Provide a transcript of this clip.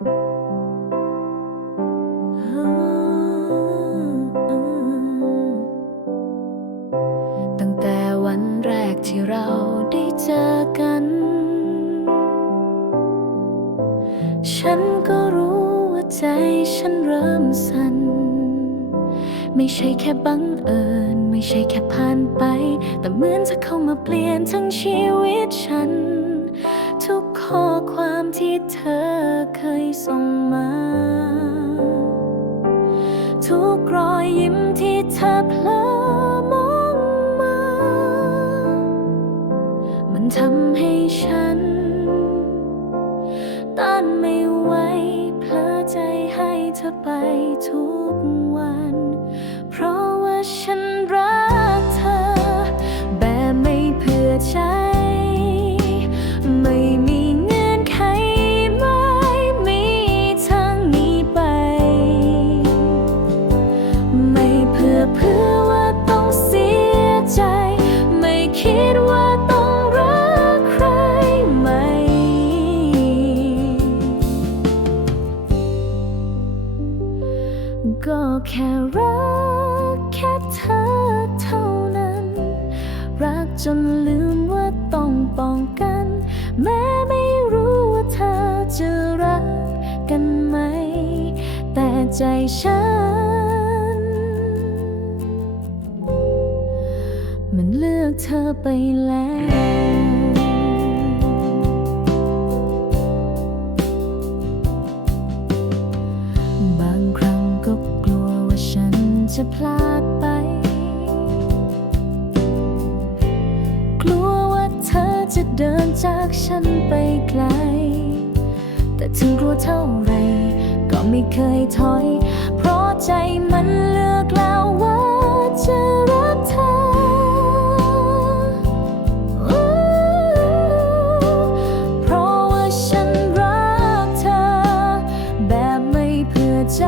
ตั้งแต่วันแรกที่เราได้เจอกัน ฉันก็รู้ว่าใจฉันเริ่มสั่น ไม่ใช่แค่บังเอิญ ไม่ใช่แค่ผ่านไป แต่เหมือนจะเข้ามาเปลี่ยนทั้งชีวิตฉัน ทุกข้อความที่เธอเคยส่งมา ทุกรอยยิ้มที่เธอเพลอมองมา มันทำให้ฉัน ต้านไม่ไหวเพลอใจให้เธอไปทุกวัน ก็แค่รักแค่เธอเท่านั้น รักจนลืมว่าต้องป้องกัน แม้ไม่รู้ว่าเธอจะรักกันไหม แต่ใจฉัน มันเลือกเธอไปแล้วะพลาดไป กลัวว่าเธอจะเดินจากฉันไปไกล แต่ถึงกลัวเท่าไร ก็ไม่เคยถอย เพราะใจมันเลือกแล้วว่าจะรักเธอเพราะว่าฉันรักเธอแบบไม่เผื่อใจ